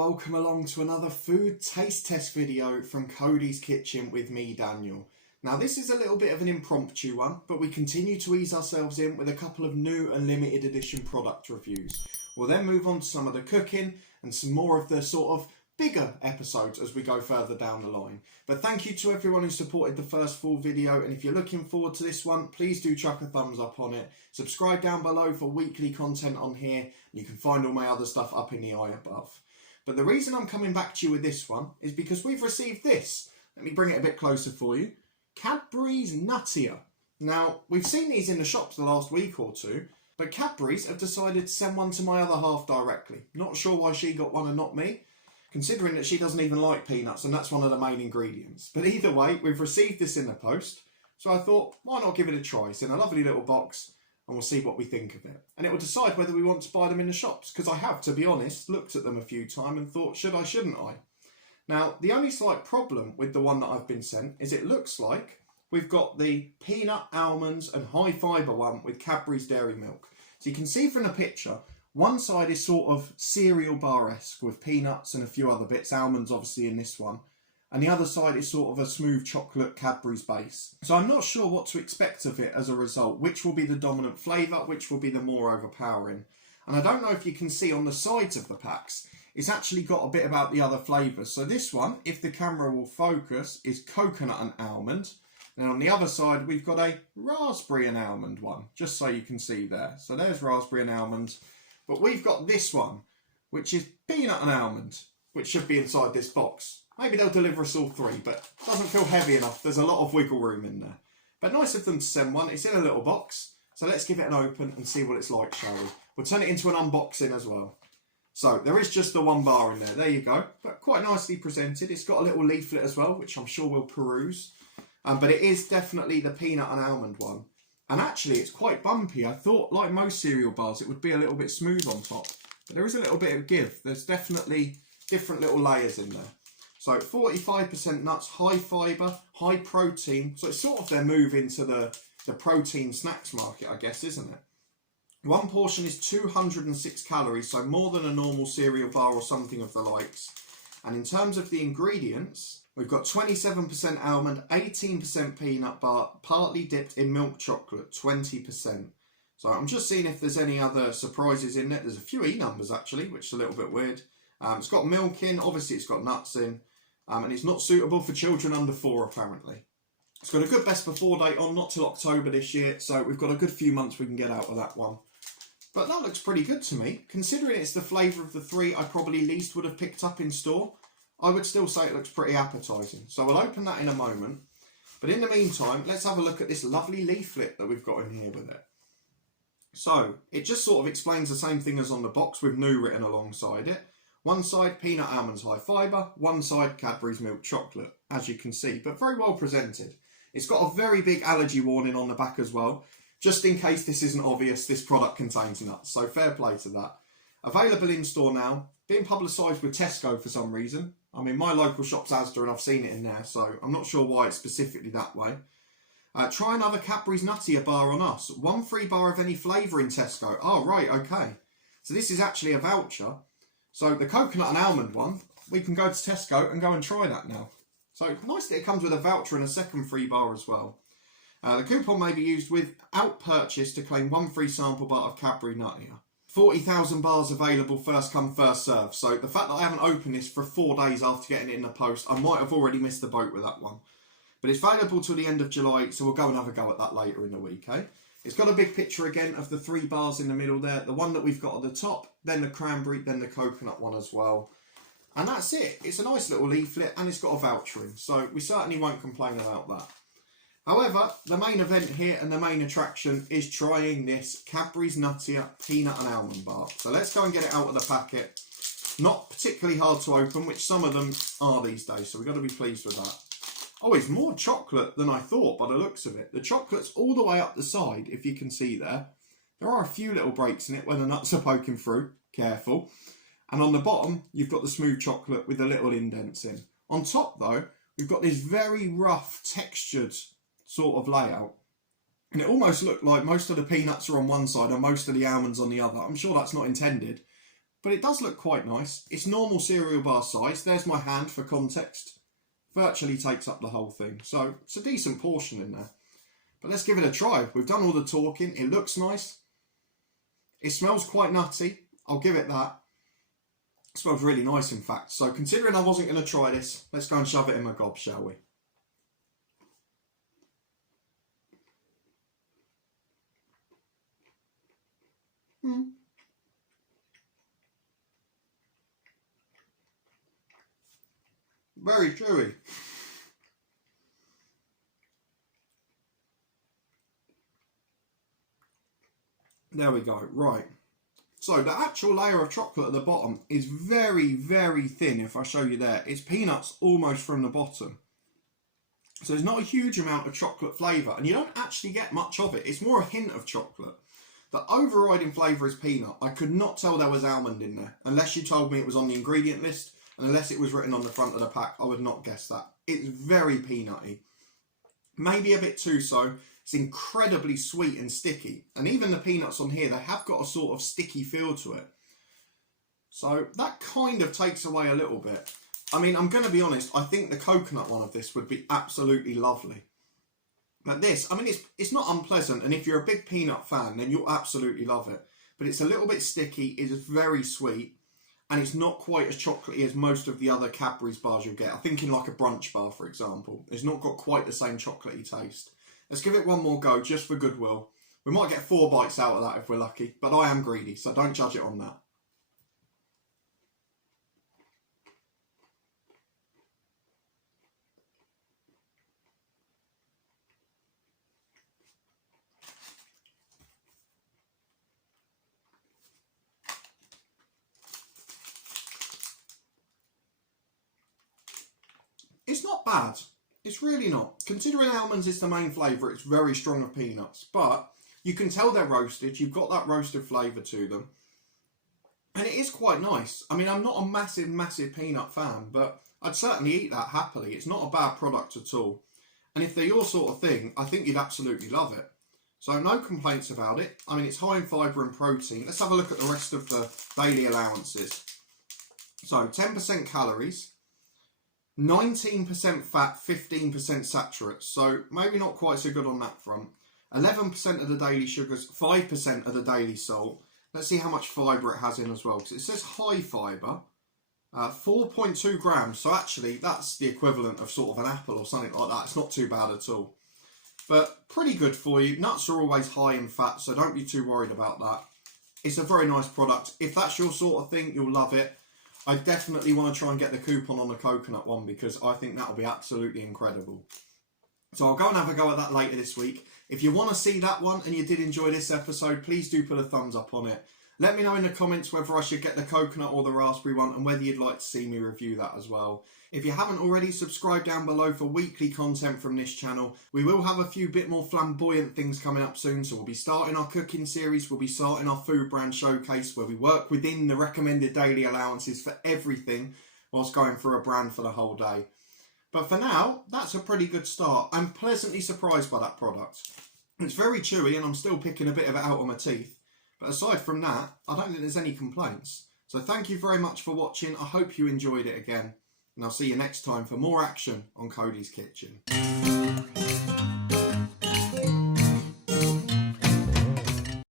welcome along to another food taste test video from Coady's Kitchen with me, Daniel. Now this is a little bit of an impromptu one, but we continue to ease ourselves in with a couple of new and limited edition product reviews. We'll then move on to some of the cooking and some more of the sort of bigger episodes as we go further down the line. But thank you to everyone who supported the first full video, and if you're looking forward to this one, please do chuck a thumbs up on it. Subscribe down below for weekly content on here. You can find all my other stuff up in the eye above. But the reason I'm coming back to you with this one is because we've received this. Let me bring it a bit closer for you. Cadbury's Nuttier. Now, we've seen these in the shops the last week or two, but Cadbury's have decided to send one to my other half directly. Not sure why she got one and not me, considering that she doesn't even like peanuts and that's one of the main ingredients. But either way, we've received this in the post, so I thought, why not give it a try? It's in a lovely little box and we'll see what we think of it. And it will decide whether we want to buy them in the shops, because I have, to be honest, looked at them a few times and thought, should I, shouldn't I? Now, the only slight problem with the one that I've been sent is it looks like we've got the peanut, almonds and high fibre one with Cadbury's dairy milk. So you can see from the picture, one side is sort of cereal bar-esque with peanuts and a few other bits, almonds obviously in this one, and the other side is sort of a smooth chocolate Cadbury's base. So I'm not sure what to expect of it as a result, which will be the dominant flavour, which will be the more overpowering. And I don't know if you can see on the sides of the packs, it's actually got a bit about the other flavours. So this one, if the camera will focus, is coconut and almond. And on the other side, we've got a raspberry and almond one, just so you can see there. So there's raspberry and almond. But we've got this one, which is peanut and almond, which should be inside this box. Maybe they'll deliver us all three, but it doesn't feel heavy enough. There's a lot of wiggle room in there. But nice of them to send one. It's in a little box. So let's give it an open and see what it's like, shall we? We'll turn it into an unboxing as well. So there is just the one bar in there. There you go. But quite nicely presented. It's got a little leaflet as well, which I'm sure we'll peruse. But it is definitely the peanut and almond one. And actually, it's quite bumpy. I thought, like most cereal bars, it would be a little bit smooth on top. But there is a little bit of give. There's definitely different little layers in there. So 45% nuts, high fibre, high protein. So it's sort of their move into the protein snacks market, I guess, isn't it? One portion is 206 calories, so more than a normal cereal bar or something of the likes. And in terms of the ingredients, we've got 27% almond, 18% peanut butter, partly dipped in milk chocolate, 20%. So I'm just seeing if there's any other surprises in there. There's a few E numbers actually, which is a little bit weird. It's got milk in, obviously it's got nuts in, and it's not suitable for children under 4 apparently. It's got a good best before date on, not till October this year, so we've got a good few months we can get out of that one. But that looks pretty good to me. Considering it's the flavour of the three I probably least would have picked up in store, I would still say it looks pretty appetising. So we'll open that in a moment. But in the meantime, let's have a look at this lovely leaflet that we've got in here with it. So it just sort of explains the same thing as on the box with new written alongside it. One side, peanut almonds high fibre. One side, Cadbury's milk chocolate, as you can see. But very well presented. It's got a very big allergy warning on the back as well. Just in case this isn't obvious, this product contains nuts. So fair play to that. Available in store now. Being publicised with Tesco for some reason. I mean, my local shop's Asda and I've seen it in there, so I'm not sure why it's specifically that way. Try another Cadbury's Nuttier bar on us. 1 free bar of any flavour in Tesco. Oh, right, okay. So this is actually a voucher. So the coconut and almond one, we can go to Tesco and go and try that now. So nice that it comes with a voucher and a second free bar as well. The coupon may be used without purchase to claim 1 free sample bar of Cadbury Nuttier. 40,000 bars available, first come, first serve. So the fact that I haven't opened this for 4 days after getting it in the post, I might have already missed the boat with that one. But it's available till the end of July, so we'll go and have a go at that later in the week, eh? It's got a big picture again of the 3 bars in the middle there. The one that we've got at the top, then the cranberry, then the coconut one as well. And that's it. It's a nice little leaflet and it's got a voucher in. So we certainly won't complain about that. However, the main event here and the main attraction is trying this Cadbury's Nuttier peanut and almond bar. So let's go and get it out of the packet. Not particularly hard to open, which some of them are these days. So we've got to be pleased with that. Oh, it's more chocolate than I thought by the looks of it. The chocolate's all the way up the side, if you can see there. There are a few little breaks in it where the nuts are poking through. Careful. And on the bottom, you've got the smooth chocolate with the little indents in. On top, though, we've got this very rough, textured sort of layout. And it almost looked like most of the peanuts are on one side and most of the almonds on the other. I'm sure that's not intended. but it does look quite nice. It's normal cereal bar size. There's my hand for context. Virtually takes up the whole thing. So it's a decent portion in there. But let's give it a try. We've done all the talking. It looks nice. It smells quite nutty. I'll give it that. It smells really nice, in fact. So considering I wasn't going to try this, let's go and shove it in my gob, shall we? Very chewy. There we go. Right. So the actual layer of chocolate at the bottom is very, very thin. If I show you there, it's peanuts almost from the bottom. So there's not a huge amount of chocolate flavour, and you don't actually get much of it. It's more a hint of chocolate. The overriding flavour is peanut. I could not tell there was almond in there, unless you told me it was on the ingredient list, and unless it was written on the front of the pack, I would not guess that. It's very peanutty. Maybe a bit too so. It's incredibly sweet and sticky. And even the peanuts on here, they have got a sort of sticky feel to it. So that kind of takes away a little bit. I mean, I'm going to be honest, I think the coconut one of this would be absolutely lovely. But this, I mean, it's not unpleasant. And if you're a big peanut fan, then you'll absolutely love it. But it's a little bit sticky. It is very sweet. And it's not quite as chocolatey as most of the other Cadbury's bars you'll get. I'm thinking like a brunch bar, for example. It's not got quite the same chocolatey taste. Let's give it one more go, just for goodwill. We might get 4 bites out of that if we're lucky, but I am greedy, so don't judge it on that. It's not bad. It's really not. Considering almonds is the main flavour, it's very strong of peanuts. But you can tell they're roasted. You've got that roasted flavour to them. And it is quite nice. I mean, I'm not a massive, massive peanut fan, but I'd certainly eat that happily. It's not a bad product at all. And if they're your sort of thing, I think you'd absolutely love it. So no complaints about it. I mean, it's high in fibre and protein. Let's have a look at the rest of the daily allowances. So 10% calories. 19% fat, 15% saturates, so maybe not quite so good on that front. 11% of the daily sugars, 5% of the daily salt. Let's see how much fibre it has in as well, because it says high fibre. 4.2 grams, so actually that's the equivalent of sort of an apple or something like that. It's not too bad at all. But pretty good for you. Nuts are always high in fat, so don't be too worried about that. It's a very nice product. If that's your sort of thing, you'll love it. I definitely want to try and get the coupon on the coconut one because I think that'll be absolutely incredible. So I'll go and have a go at that later this week. If you want to see that one and you did enjoy this episode, please do put a thumbs up on it. Let me know in the comments whether I should get the coconut or the raspberry one and whether you'd like to see me review that as well. If you haven't already, subscribe down below for weekly content from this channel. We will have a few bit more flamboyant things coming up soon, so we'll be starting our cooking series, we'll be starting our food brand showcase where we work within the recommended daily allowances for everything whilst going through a brand for the whole day. But for now, that's a pretty good start. I'm pleasantly surprised by that product. It's very chewy and I'm still picking a bit of it out of my teeth. But aside from that, I don't think there's any complaints. So thank you very much for watching. I hope you enjoyed it again. And I'll see you next time for more action on Coady's Kitchen.